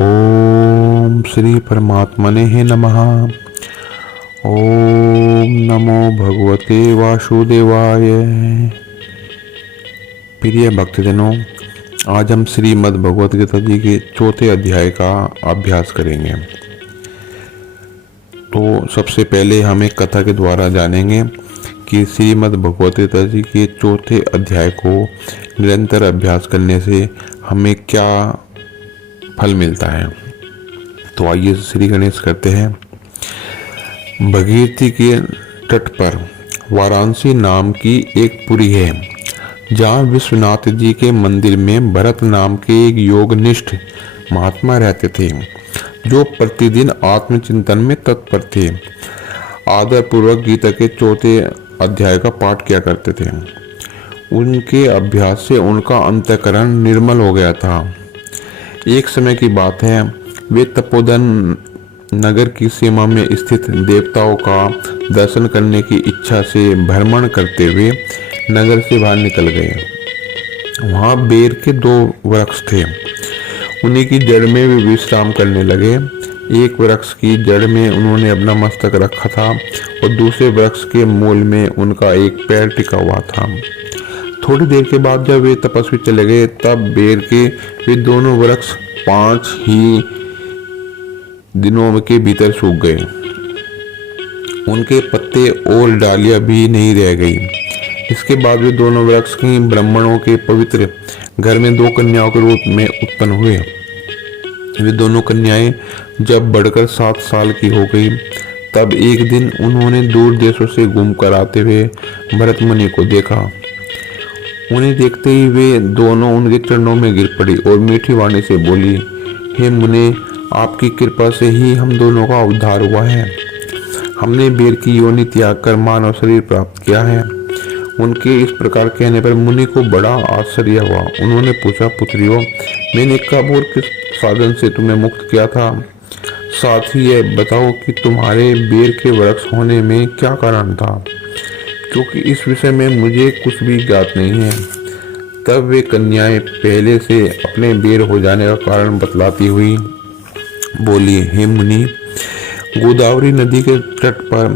ओम श्री परमात्मने नमः। ओम नमो भगवते वासुदेवाय। प्रिय भक्तजनों, आज हम श्रीमद् भगवत गीता जी के चौथे अध्याय का अभ्यास करेंगे। तो सबसे पहले हम एक कथा के द्वारा जानेंगे कि श्रीमद् भगवत गीता जी के चौथे अध्याय को निरंतर अभ्यास करने से हमें क्या फल मिलता है। तो आइए श्री गणेश करते हैं। भगीरथी के तट पर वाराणसी नाम की एक पुरी है, जहाँ विश्वनाथ जी के मंदिर में भरत नाम के एक योगनिष्ठ महात्मा रहते थे, जो प्रतिदिन आत्मचिंतन में तत्पर थे। आदर पूर्वक गीता के चौथे अध्याय का पाठ किया करते थे। उनके अभ्यास से उनका अंतःकरण निर्मल हो गया था। एक समय की बात है, वे तपोवन नगर की सीमा में स्थित देवताओं का दर्शन करने की इच्छा से भ्रमण करते हुए नगर से बाहर निकल गए। वहाँ बेर के 2 वृक्ष थे। उन्हीं की जड़ में वे विश्राम करने लगे। एक वृक्ष की जड़ में उन्होंने अपना मस्तक रखा था और दूसरे वृक्ष के मूल में उनका एक पैर टिका हुआ था। थोड़ी देर के बाद जब वे तपस्वी चले गए, तब बेर के वे दोनों वृक्ष 5 ही दिनों के भीतर सूख गए। उनके पत्ते और डालियां भी नहीं रह गई। इसके बाद वे दोनों वृक्ष की ब्राह्मणों के पवित्र घर में 2 कन्याओं के रूप में उत्पन्न हुए। वे दोनों कन्याएं जब बढ़कर 7 साल की हो गई, तब एक दिन उन्होंने दूर देशों से घूम कर आते हुए भरत मुनि को देखा। उन्हें देखते ही वे दोनों उनके चरणों में गिर पड़ी और मीठी वाणी से बोली, हे मुने, आपकी कृपा से ही हम दोनों का उद्धार हुआ है। हमने बेर की योनि त्याग कर मानव शरीर प्राप्त किया है। उनके इस प्रकार कहने पर मुनि को बड़ा आश्चर्य हुआ। उन्होंने पूछा, पुत्रियों, मैंने कब और किस साधन से तुम्हें मुक्त किया था? साथ ही यह बताओ कि तुम्हारे बेर के वृक्ष होने में क्या कारण था, क्योंकि इस विषय में मुझे कुछ भी ज्ञात नहीं है। तब वे कन्याएं पहले से अपने बेर हो जाने का कारण बतलाती हुई बोली, हे मुनि, गोदावरी नदी के तट पर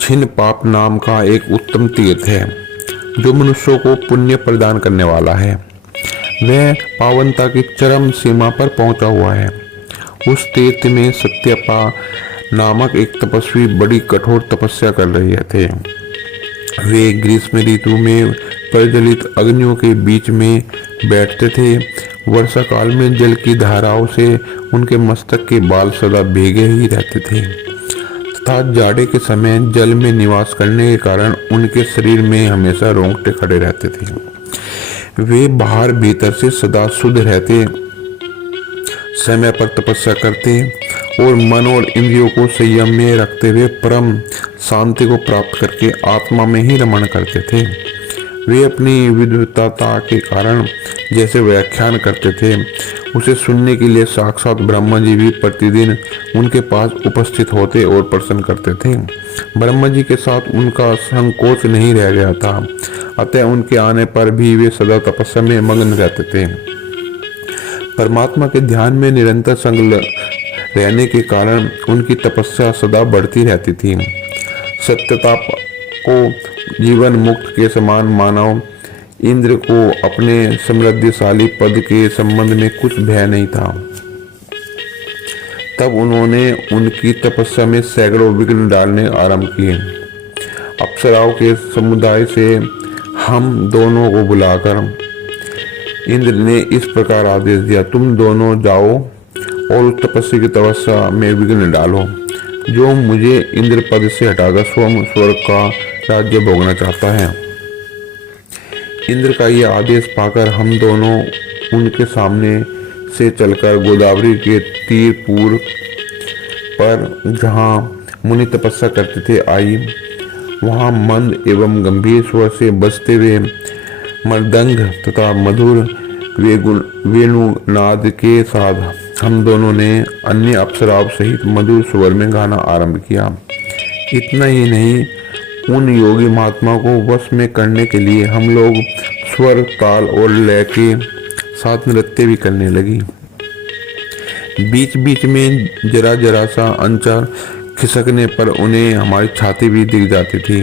छिन्न पाप नाम का एक उत्तम तीर्थ है, जो मनुष्यों को पुण्य प्रदान करने वाला है। वह पावनता की चरम सीमा पर पहुंचा हुआ है। उस तीर्थ में सत्यपा नामक एक तपस्वी बड़ी कठोर तपस्या कर रहे थे। वे ग्रीष्म ऋतु में प्रज्वलित अग्नियों के बीच में बैठते थे। वर्षा काल में जल की धाराओं से उनके मस्तक के बाल सदा भीगे ही रहते थे तथा जाड़े के समय जल में निवास करने के कारण उनके शरीर में हमेशा रोंगटे खड़े रहते थे। वे बाहर भीतर से सदा शुद्ध रहते, समय पर तपस्या करते और मन और इंद्रियों को संयम में रखते हुए परम शांति को प्राप्त करके आत्मा में ही रमण करते थे। वे अपनी विद्वता के कारण जैसे व्याख्यान करते थे, उसे सुनने के लिए साक्षात ब्रह्मा जी भी प्रतिदिन उनके पास उपस्थित होते और प्रसन्न करते थे। ब्रह्मा जी के साथ उनका संकोच नहीं रह गया था, अतः उनके आने पर भी वे सदा तपस्या में मग्न रहते थे। परमात्मा के ध्यान में निरंतर संग रहने के कारण उनकी तपस्या सदा बढ़ती रहती थी। सत्यता को जीवन मुक्त के समान मानव इंद्र को अपने समृद्धिशाली पद के संबंध में कुछ भय नहीं था। तब उन्होंने उनकी तपस्या में सैकड़ों विघ्न डालने आरंभ किए। अप्सराओं के समुदाय से हम दोनों को बुलाकर इंद्र ने इस प्रकार आदेश दिया, तुम दोनों जाओ और उस तपस्या की तपस्या में विघ्न डालो, जो मुझे इंद्र पद से हटाकर स्वयं स्वर्ग का राज्य भोगना चाहता है। इंद्र का यह आदेश पाकर हम दोनों उनके सामने से चलकर गोदावरी के तीर पूर्व पर जहाँ मुनि तपस्या करते थे आई। वहाँ मंद एवं गंभीर स्वर से बजते हुए मृदंग तथा मधुर वेणुनाद के साथ हम दोनों ने अन्य अप्सराओं सहित मधुर स्वर में गाना आरंभ किया। इतना ही नहीं, उन योगी महात्मा को वश में करने के लिए हम लोग स्वर, ताल और लय के साथ नृत्य भी करने लगी। बीच बीच में जरा जरा सा अंचल खिसकने पर उन्हें हमारी छाती भी दिख जाती थी।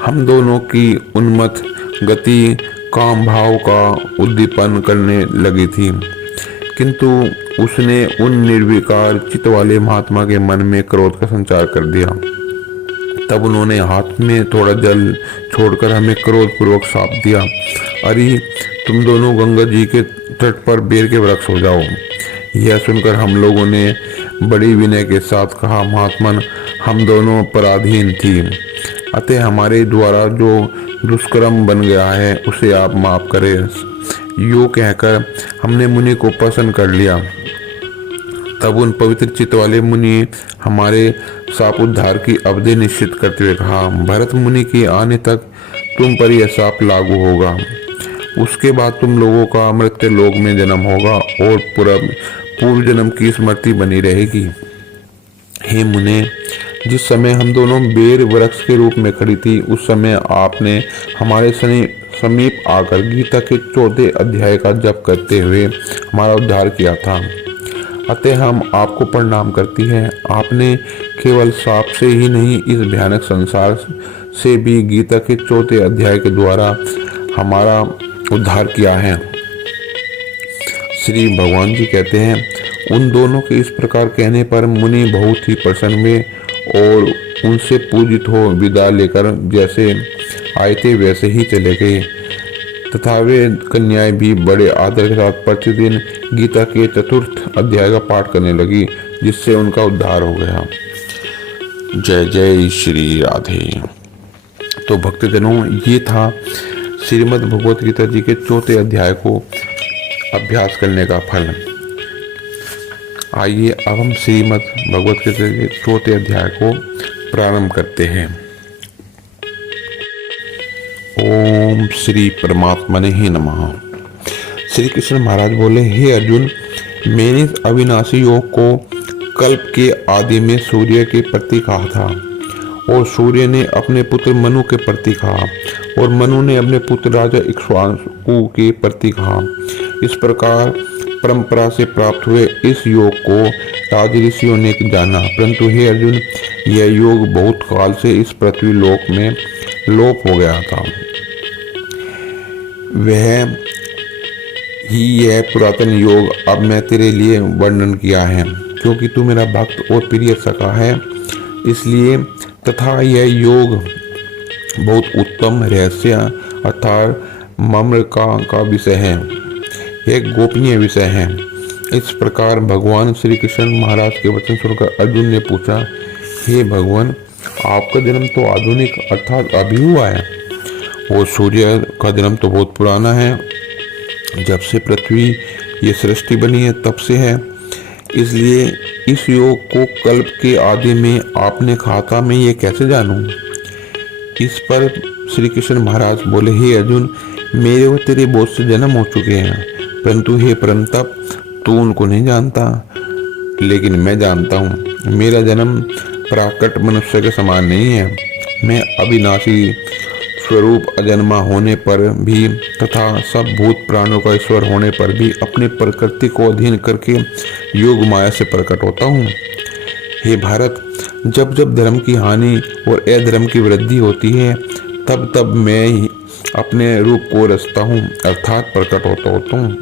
हम दोनों की उन्मत्त गति काम भाव का उद्दीपन करने लगी थी, किंतु उसने उन निर्विकार चित्त वाले महात्मा के मन में क्रोध का संचार कर दिया। तब उन्होंने हाथ में थोड़ा जल छोड़कर हमें क्रोध पूर्वक शाप दिया, अरे तुम दोनों गंगा जी के तट पर बेर के वृक्ष हो जाओ। यह सुनकर हम लोगों ने बड़ी विनय के साथ कहा, महात्मन हम दोनों पराधीन थी, अतः हमारे द्वारा जो दुष्कर्म बन गया है उसे आप माफ करें। यूँ कहकर हमने मुनि को प्रसन्न कर लिया। तब उन पवित्र चित्त वाले मुनि हमारे शाप उद्धार की अवधि निश्चित करते हुए कहा, भरत मुनि के आने तक तुम पर यह शाप लागू होगा। उसके बाद तुम लोगों का मृत्यु लोक में जन्म होगा और पूर्व जन्म की स्मृति बनी रहेगी। हे मुने, जिस समय हम दोनों बेर वृक्ष के रूप में खड़ी थी, उस समय आपने हमारे समीप आकर गीता के 14 अध्याय का जप करते हुए हमारा उद्धार किया था। अतः हम आपको प्रणाम करती हैं। आपने केवल शाप से ही नहीं, इस भयानक संसार से भी गीता के 14 अध्याय के द्वारा हमारा उद्धार किया है। श्री भगवान जी कहते हैं, उन दोनों के इस प्रकार कहने पर मुनि बहुत ही प्रसन्न हुए और उनसे पूजित हो विदा लेकर जैसे आए थे वैसे ही चले गए, तथा वे कन्याएं भी बड़े आदर के साथ प्रतिदिन गीता के 4 अध्याय का पाठ करने लगी, जिससे उनका उद्धार हो गया। जय जय श्री राधे। तो भक्तजनों, ये था श्रीमद् भगवत गीता जी के 4 अध्याय को अभ्यास करने का फल। आइए अब हम श्रीमद् भगवत गीता के 4 अध्याय को प्रारंभ करते हैं। ओम श्री परमात्मने ही नमः। श्री कृष्ण महाराज बोले, हे अर्जुन, मैंने अविनाशी योग को कल्प के आदि में सूर्य के प्रति कहा था, और सूर्य ने अपने पुत्र मनु के प्रति कहा, और मनु ने अपने पुत्र राजा इक्ष्वाकु के प्रति कहा। इस प्रकार परंपरा से प्राप्त हुए इस योग को राज ऋषियों ने जाना, परंतु हे अर्जुन, यह योग बहुत काल से इस पृथ्वी लोक में लोप हो गया था। वह ही यह पुरातन योग अब मैं तेरे लिए वर्णन किया है, क्योंकि तू मेरा भक्त और प्रिय सखा है, इसलिए। तथा यह योग बहुत उत्तम रहस्य अर्थात मर्मका का विषय है, एक गोपनीय विषय है। इस प्रकार भगवान श्री कृष्ण महाराज के वचन सुनकर अर्जुन ने पूछा, हे भगवान, आपका जन्म तो आधुनिक अर्थात अभी हुआ है, और सूर्य का जन्म तो बहुत पुराना है, जब से पृथ्वी ये सृष्टि बनी है तब से है, इसलिए इस योग को कल्प के आदि में आपने कहा था, मैं ये कैसे जानूं? इस पर श्री कृष्ण महाराज बोले, हे अर्जुन, मेरे व तेरे बहुत से जन्म हो चुके हैं, परंतु हे परंतप, तू उनको नहीं जानता, लेकिन मैं जानता हूँ। मेरा जन्म प्राकृत मनुष्य के समान नहीं है। मैं अविनाशी स्वरूप अजन्मा होने पर भी तथा सब भूत प्राणों का ईश्वर होने पर भी अपनी प्रकृति को अधीन करके योग माया से प्रकट होता हूँ। हे भारत, जब जब धर्म की हानि और अधर्म की वृद्धि होती है, तब तब मैं अपने रूप को रचता हूँ अर्थात प्रकट होता हूँ,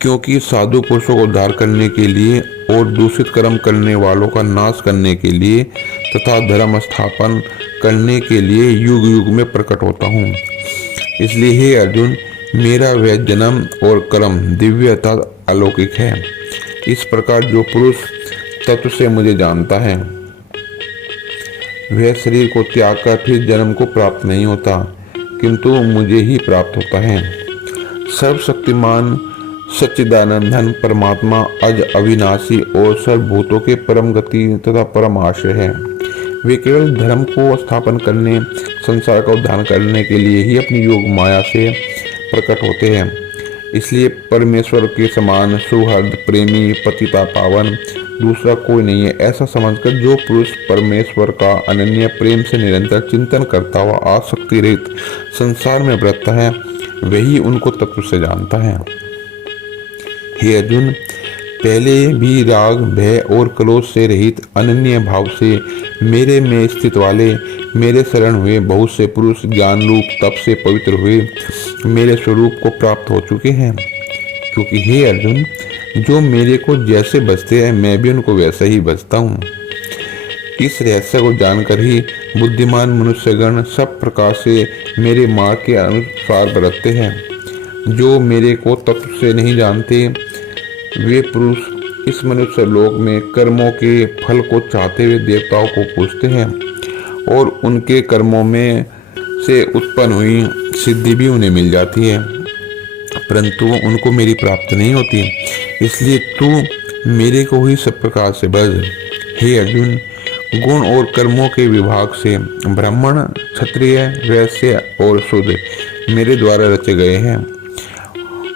क्योंकि साधु पुरुषों को उद्धार करने के लिए और दूषित कर्म करने वालों का नाश करने के लिए तथा धर्म स्थापन करने के लिए युग युग में प्रकट होता हूँ। इसलिए हे अर्जुन, मेरा वह जन्म और कर्म दिव्य अर्थात अलौकिक है। इस प्रकार जो पुरुष तत्व से मुझे जानता है, वह शरीर को त्याग कर फिर जन्म को प्राप्त नहीं होता, किंतु मुझे ही प्राप्त होता है। सर्वशक्तिमान सच्चिदानंदन परमात्मा अज अविनाशी और सर्वभूतों के परम गति तथा परम आश्रय है। वे केवल धर्म को स्थापन करने, संसार का उद्धार करने के लिए ही अपनी योग माया से प्रकट होते हैं। इसलिए परमेश्वर के समान सुहृद प्रेमी पतिता पावन दूसरा कोई नहीं है। ऐसा समझकर जो पुरुष परमेश्वर का अनन्य प्रेम से निरंतर चिंतन करता हुआ आसक्ति रहित संसार में व्रत है, वही उनको तत्व से जानता है। हे अर्जुन, पहले भी राग, भय और क्रोध से रहित अनन्य भाव से मेरे में स्थित वाले मेरे शरण हुए बहुत से पुरुष ज्ञान रूप तप से पवित्र हुए मेरे स्वरूप को प्राप्त हो चुके हैं। क्योंकि हे अर्जुन, जो मेरे को जैसे बसते हैं मैं भी उनको वैसा ही बसता हूँ। इस रहस्य को जानकर ही बुद्धिमान मनुष्यगण सब प्रकार से मेरे मार्ग के अनुसार बरतते हैं। जो मेरे को तत्व से नहीं जानते वे पुरुष इस मनुष्य लोक में कर्मों के फल को चाहते हुए देवताओं को पूछते हैं और उनके कर्मों में से उत्पन्न हुई सिद्धि भी उन्हें मिल जाती है, परंतु उनको मेरी प्राप्त नहीं होती। इसलिए तू मेरे को ही सब प्रकार से बस। हे अर्जुन, गुण और कर्मों के विभाग से ब्राह्मण, क्षत्रिय, वैश्य और शूद्र मेरे द्वारा रचे गए हैं।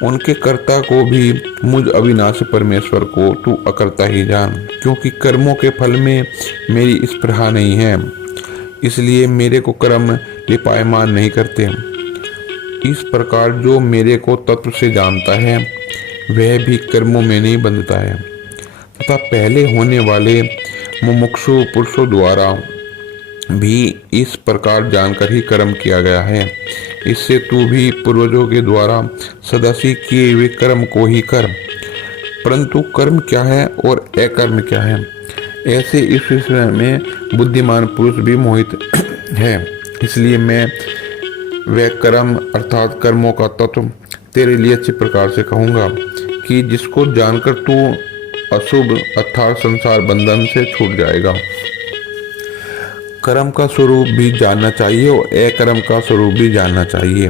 उनके कर्ता को भी मुझ अविनाशी परमेश्वर को तू अकर्ता ही जान। क्योंकि कर्मों के फल में मेरी स्पृहा नहीं है, इसलिए मेरे को कर्म लिपायमान नहीं करते। इस प्रकार जो मेरे को तत्व से जानता है वह भी कर्मों में नहीं बंधता है, तथा पहले होने वाले मुमुक्षु पुरुषों द्वारा भी इस प्रकार जानकर ही कर्म किया गया है। इससे तू भी पूर्वजों के द्वारा सदासी किए हुए कर्म को ही कर। परंतु कर्म क्या है और अकर्म क्या है, ऐसे इस विषय में बुद्धिमान पुरुष भी मोहित है। इसलिए मैं वह कर्म अर्थात कर्मों का तत्व तेरे लिए अच्छी प्रकार से कहूँगा कि जिसको जानकर तू अशुभ अर्थात संसार बंधन से छूट जाएगा। कर्म का स्वरूप भी जानना चाहिए और अकर्म का स्वरूप भी जानना चाहिए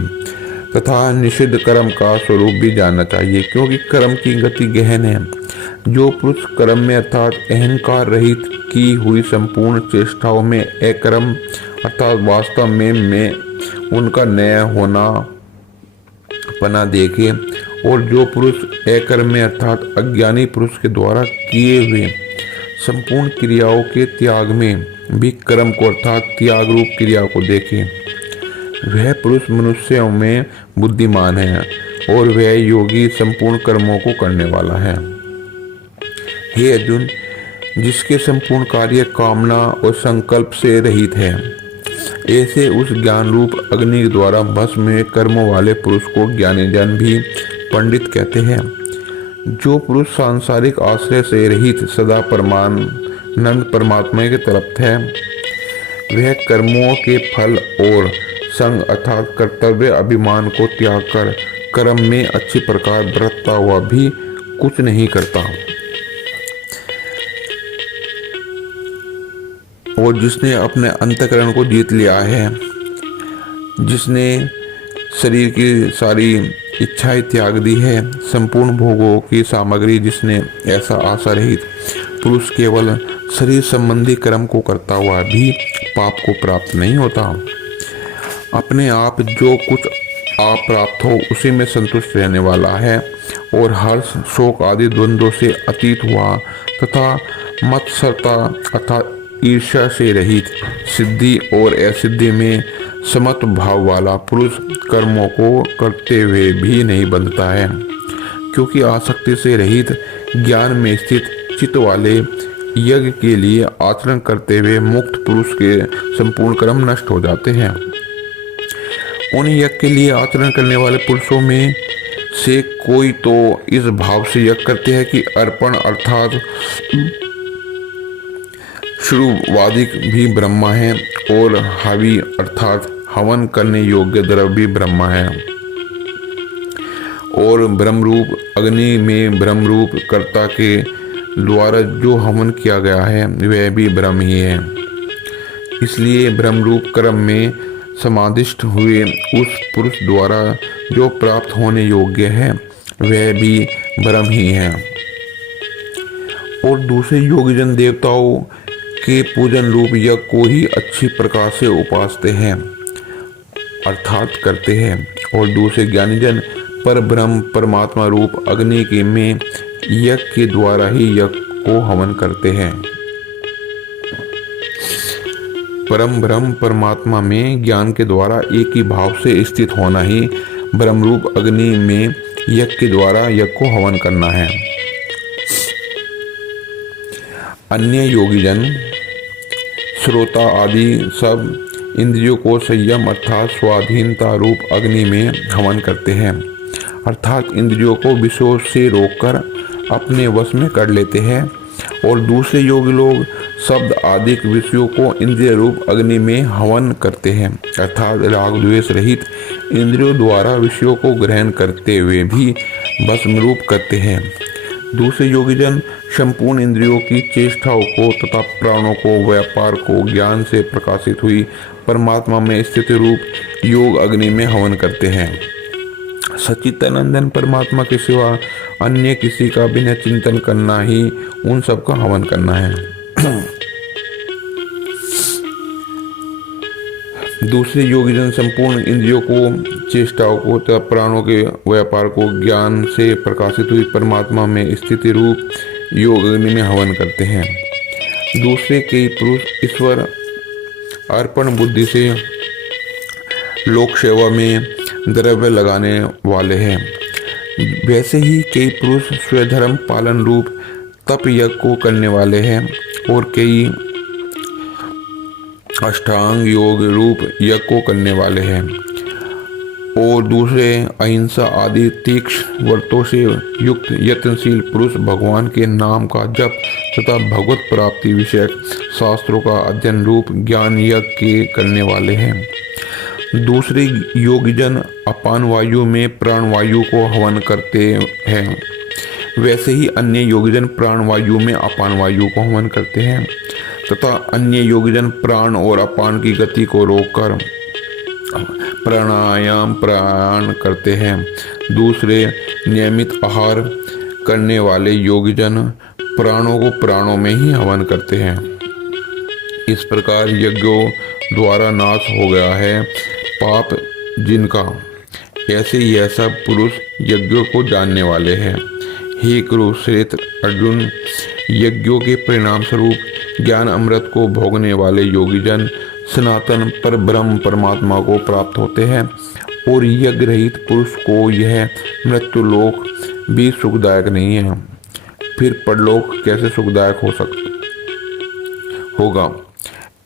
तथा निषिद्ध कर्म का स्वरूप भी जानना चाहिए, क्योंकि कर्म की गति गहन है। जो पुरुष कर्म में अर्थात अहंकार रहित की हुई संपूर्ण चेष्टाओं में अकर्म अर्थात वास्तव में उनका नया होना पना देखे, और जो पुरुष अकर्म में अर्थात अज्ञानी पुरुष के द्वारा किए हुए संपूर्ण क्रियाओं के त्याग में भी कर्म को अर्थात त्याग रूप क्रिया को देखे, वह पुरुष मनुष्यों में बुद्धिमान है और वह योगी संपूर्ण कर्मों को करने वाला है। हे अर्जुन, जिसके संपूर्ण कार्य कामना और संकल्प से रहित है, ऐसे उस ज्ञान रूप अग्नि द्वारा भस्म में कर्मों वाले पुरुष को ज्ञानी जन भी पंडित कहते हैं। जो पुरुष सांसारिक आश्रय से रहित सदा परमानंद परमात्मा के तरफ है, वह कर्मों के फल और संग अर्थात कर्तव्य अभिमान को त्याग कर कर्म में अच्छी प्रकार बरतता हुआ भी कुछ नहीं करता। और जिसने अपने अंतःकरण को जीत लिया है, जिसने शरीर की सारी इच्छाएं त्याग दी है, संपूर्ण भोगों की सामग्री जिसने ऐसा आशा रहित पुरुष केवल शरीर संबंधी कर्म को करता हुआ भी पाप को प्राप्त नहीं होता। अपने आप जो कुछ आप प्राप्त हो उसी में संतुष्ट रहने वाला है और हर्ष शोक आदि द्वंद्वों से अतीत हुआ तथा मत्सरता अर्थात ईर्ष्या से रहित सिद्धि और असिद्धि में समत्व भाव वाला पुरुष कर्मों को करते हुए भी नहीं बंधता है, क्योंकि आसक्ति से रहित ज्ञान में स्थित चित्त वाले यज्ञ के लिए आचरण करते हुए मुक्त पुरुष के संपूर्ण कर्म नष्ट हो जाते हैं। उन यज्ञ के लिए आचरण करने वाले पुरुषों में से कोई तो इस भाव से यज्ञ करते हैं कि अर्पण अर्थात शुरुवादिक भी ब्रह्मा है और हवि अर्थात हवन करने योग्य द्रव्य भी ब्रह्मा है, और ब्रह्मरूप अग्नि में ब्रह्मरूप कर्ता के द्वारा जो हवन किया गया है वह भी ब्रह्म ही है। इसलिए ब्रह्मरूप कर्म में समाधिष्ठ हुए उस पुरुष द्वारा जो प्राप्त होने योग्य है वह भी ब्रह्म ही है। और दूसरे योगीजन देवताओं के पूजन रूप यज्ञ को ही अच्छी प्रकार से उपासते हैं अर्थात करते हैं, और दूसरे ज्ञानीजन पर ब्रह्म परमात्मा रूप अग्नि के में यज्ञ के द्वारा ही यज्ञ को हवन करते हैं। परम ब्रह्म परमात्मा में ज्ञान के द्वारा एक ही भाव से स्थित होना ही ब्रह्मरूप अग्नि में यज्ञ के द्वारा यज्ञ को हवन करना है। अन्य योगीजन श्रोता आदि सब इंद्रियों को संयम अर्थात स्वाधीनता रूप अग्नि में हवन करते हैं, अर्थात इंद्रियों को विषयों से रोककर अपने वश में कर लेते हैं। और दूसरे योगी लोग शब्द आदि विषयों को इंद्रिय रूप अग्नि में हवन करते हैं, अर्थात राग द्वेष रहित इंद्रियों द्वारा विषयों को ग्रहण करते हुए भी भस्म रूप करते हैं। दूसरे योगीजन संपूर्ण इंद्रियों की चेष्टाओं को तथा प्राणों को व्यापार को ज्ञान से प्रकाशित हुई परमात्मा में स्थित रूप योग अग्नि में हवन करते हैं। सच्चिदानंदन परमात्मा के सिवा अन्य किसी का बिना चिंतन करना ही उन सब का हवन करना है। दूसरे योगीजन संपूर्ण इंद्रियों को चेष्टाओं को तथा प्राणों के व्यापार को ज्ञान से प्रकाशित हुई परमात्मा में स्थिति रूप योग अग्नि में हवन करते हैं। दूसरे कई पुरुष ईश्वर अर्पण बुद्धि से लोक सेवा में द्रव्य लगाने वाले हैं। वैसे ही कई पुरुष स्वधर्म पालन रूप तप यज्ञ को करने वाले हैं और कई अष्टांग योग रूप यज्ञ को करने वाले हैं और दूसरे अहिंसा आदि तीक्ष्ण व्रतों से युक्त यत्नशील पुरुष भगवान के नाम का जप तथा भगवत प्राप्ति विषयक शास्त्रों का अध्ययन रूप ज्ञान यज्ञ के करने वाले हैं। दूसरे योगीजन अपान वायु में प्राण वायु को हवन करते हैं। वैसे ही अन्य योगीजन प्राण वायु में अपान वायु को हवन करते हैं तथा अन्य योगीजन प्राण और अपान की गति को रोककर प्राणायाम प्राण करते हैं। दूसरे नियमित आहार करने वाले योगीजन प्राणों को प्राणों में ही हवन करते हैं। इस प्रकार यज्ञों द्वारा नाश हो गया है पाप जिनका, ऐसे यह सब पुरुष यज्ञों को जानने वाले हैं। हे कुरुश्रेष्ठ अर्जुन, यज्ञों के परिणाम स्वरूप ज्ञान अमृत को भोगने वाले योगीजन सनातन पर ब्रह्म परमात्मा को प्राप्त होते हैं और यज्ञ रहित पुरुष को यह मृत्यु लोक भी सुखदायक नहीं है। फिर परलोक कैसे सुखदायक होगा।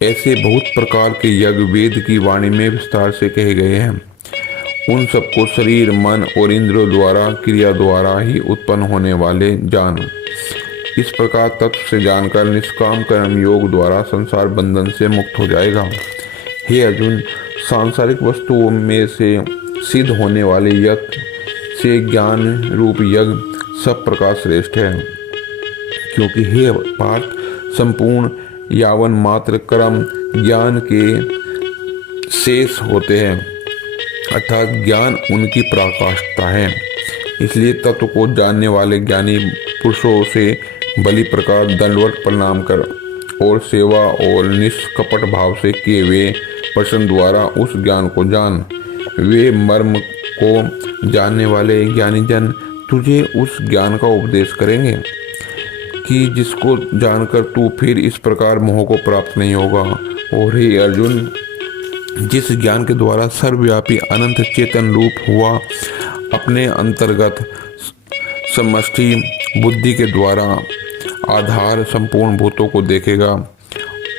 ऐसे बहुत प्रकार के यज्ञ वेद की वाणी में विस्तार से कहे गए हैं। उन सबको शरीर मन और इंद्रियों द्वारा क्रिया द्वारा ही उत्पन्न होने वाले जान। इस प्रकार तत्व से जानकर निष्काम कर्म योग द्वारा संसार बंधन से मुक्त हो जाएगा। हे अर्जुन, सांसारिक वस्तुओं में से सिद्ध होने वाले यज्ञ से ज्ञान रूप यज्ञ सब प्रकार श्रेष्ठ है, क्योंकि हे पार्थ, संपूर्ण यावन मात्र कर्म ज्ञान के शेष होते हैं, अर्थात ज्ञान उनकी पराकाष्ठा है। इसलिए तत्व को जानने वाले ज्ञानी पुरुषों से बलि प्रकार दंडवत प्रणाम कर और सेवा और निष्कपट भाव से किए हुए प्रश्न द्वारा उस ज्ञान को जान। वे मर्म को जानने वाले ज्ञानी जन तुझे उस ज्ञान का उपदेश करेंगे कि जिसको जानकर तू फिर इस प्रकार मोह को प्राप्त नहीं होगा। और हे अर्जुन, जिस ज्ञान के द्वारा सर्वव्यापी अनंत चेतन रूप हुआ अपने अंतर्गत समष्टि बुद्धि के द्वारा आधार संपूर्ण भूतों को देखेगा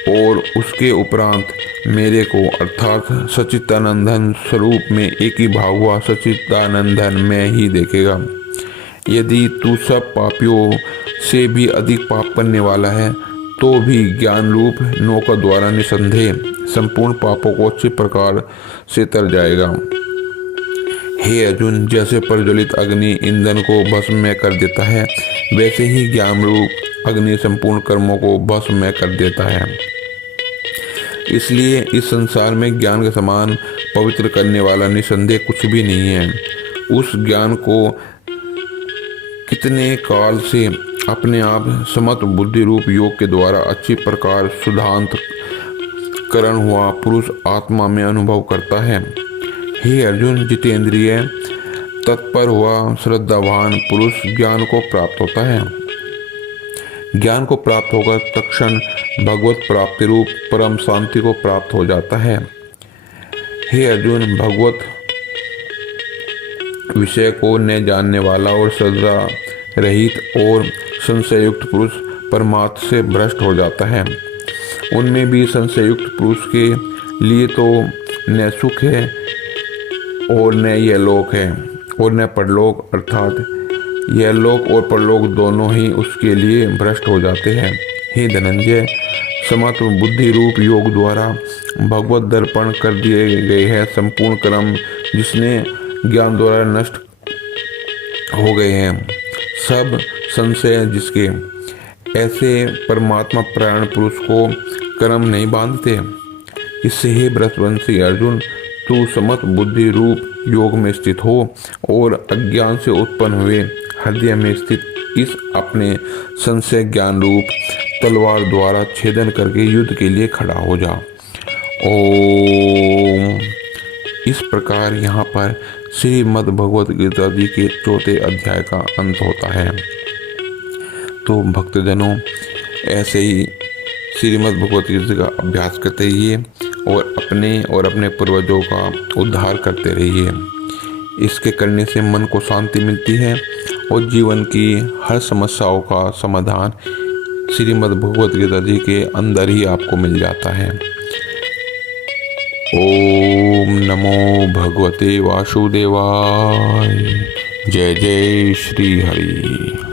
और उसके उपरांत मेरे को अर्थात सच्चिदानंदन स्वरूप में एक ही भाव हुआ सच्चिदानंदन में ही देखेगा। यदि तू सब पापियों से भी अधिक पाप करने वाला है तो भी ज्ञान रूप नौका द्वारा निसंदेह संपूर्ण पापों को अच्छी प्रकार से तर जाएगा। हे अर्जुन, जैसे प्रज्वलित अग्नि ईंधन को भस्म में कर देता है, वैसे ही ज्ञान रूप अग्नि संपूर्ण कर्मों को भस्म में कर देता है। इसलिए इस संसार में ज्ञान के समान पवित्र करने वाला निसंदेह कुछ भी नहीं है। उस ज्ञान को कितने काल से अपने आप समत बुद्धि रूप योग के द्वारा अच्छी प्रकार शुद्धांत करण हुआ पुरुष आत्मा में अनुभव करता है। हे अर्जुन, जितेंद्रिय तत्पर हुआ श्रद्धावान पुरुष ज्ञान को प्राप्त होता है। ज्ञान को प्राप्त होकर तत्क्षण भगवत प्राप्ति रूप परम शांति को प्राप्त हो जाता है। हे अर्जुन, भगवत विषय को न जानने वाला और श्रद्धा रहित और संशयुक्त पुरुष परमात्मा से भ्रष्ट हो जाता है। उनमें भी संशययुक्त पुरुष के लिए तो न सुख है और न यह लोक है और न परलोक, अर्थात यह लोक और परलोक दोनों ही उसके लिए भ्रष्ट हो जाते हैं। हे धनंजय, समत्व बुद्धि रूप योग द्वारा भगवत दर्पण कर दिए गए हैं संपूर्ण कर्म जिसने ज्ञान द्वारा नष्ट हो गए हैं, सब संशय जिसके, ऐसे परमात्मा प्राण पुरुष को कर्म नहीं बांधते। इससे हे ब्रजवंशी अर्जुन, तू समत बुद्धि रूप योग में स्थित हो और अज्ञान से उत्पन्न हुए हृदय में स्थित इस अपने संशय ज्ञान रूप तलवार द्वारा छेदन करके युद्ध के लिए खड़ा हो जा। ओम। इस प्रकार यहाँ पर श्रीमद् भगवत गीता जी के 4 अध्याय का अंत होता है। तो भक्तजनों, ऐसे ही श्रीमद् भगवत गीता का अभ्यास करते रहिए और अपने पूर्वजों का उद्धार करते रहिए। इसके करने से मन को शांति मिलती है और जीवन की हर समस्याओं का समाधान श्रीमद् भगवत गीता जी के अंदर ही आपको मिल जाता है। ओम नमो भगवते वासुदेवाय। जय जय श्री हरि।